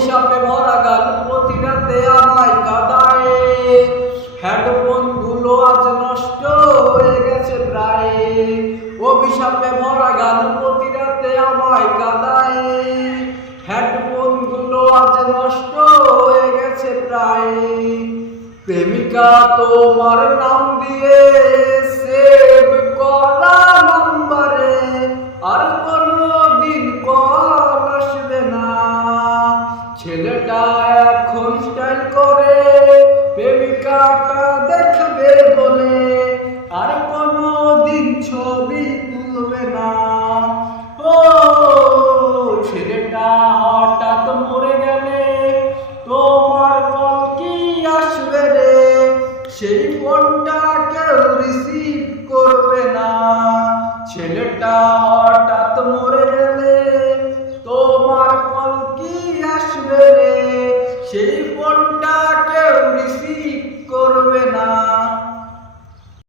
অভিশাপে ভরা গান প্রতি রাতে আমায় কাঁদায়। হেডফোন গুলো আজ নষ্ট হয়ে গেছে প্রায়। অভিশাপে ভরা গান প্রতি রাতে আমায় কাঁদায়। হেডফোন গুলো আজ নষ্ট হয়ে গেছে প্রায়। প্রেমিকা তোমার নাম দিয়ে সেভ করা নাম্বারে আর কোনদিন কল আসবে না। ছেলেটা এখন স্টাইল করে প্রেমিকাটা দেখবে বলে আর কোনদিন ছবি তুলবে না। ও ছেলেটা হঠাৎ মরে গেলে তোমার কল কি আসবে রে? সেই ফোনটা কেউ রিসিভ করবে না। ছেলেটা হঠাৎ মরে গেলে তোমার কল কি আসবে রে? সেই ফোনটা